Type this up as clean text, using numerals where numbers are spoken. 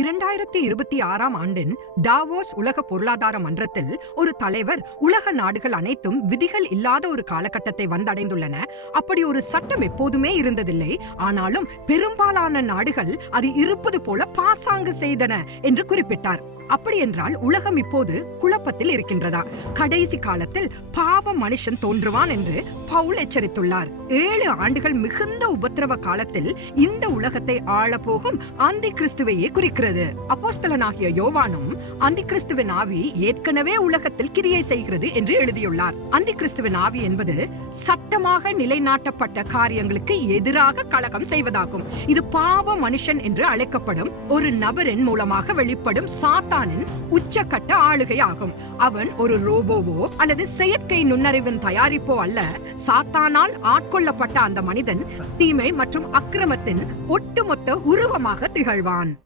2026ஆம் ஆண்டின் டாவோஸ் உலக பொருளாதார மன்றத்தில் ஒரு தலைவர் உலக நாடுகள் அனைத்தும் விதிகள் இல்லாத ஒரு காலகட்டத்தை வந்தடைந்துள்ளன. அப்படி ஒரு சட்டம் எப்போதுமே இருந்ததில்லை. ஆனாலும் பெரும்பாலான நாடுகள் அது இருப்பது போல பாசாங்கு செய்தன என்று குறிப்பிட்டார். அப்படி என்றால் உலகம் இப்போது குழப்பத்தில் இருக்கின்றதா? கடைசி காலத்தில் பாவ மனுஷன் தோன்றுவான் என்று பவுல் எச்சரித்துள்ளார். 7 ஆண்டுகள் மிகுந்த உபத்திரவ காலத்தில் இந்த உலகத்தை ஆளப்போகும் அந்தி கிறிஸ்துவையே குறிக்கிறது. அப்போஸ்தலனாகிய யோவானும் அந்தி கிறிஸ்துவின் ஆவி ஏற்கனவே உலகத்தில் கிரியை செய்கிறது என்று எழுதியுள்ளார். அந்தி கிறிஸ்துவின் ஆவி என்பது சட்டமாக நிலைநாட்டப்பட்ட காரியங்களுக்கு எதிராக கலகம் செய்வதாகும். இது பாவ மனுஷன் என்று அழைக்கப்படும் ஒரு நபரின் மூலமாக வெளிப்படும் சாத்தானின் உச்சக்கட்ட ஆளுகையாகும். அவன் ஒரு ரோபோவோ அல்லது செயற்கை நுண்ணறிவின் தயாரிப்போ அல்ல. சாத்தானால் ஆட்கொள்ளப்பட்ட அந்த மனிதன் தீமை மற்றும் அக்கிரமத்தின் ஒட்டுமொத்த உருவமாக திகழ்வான்.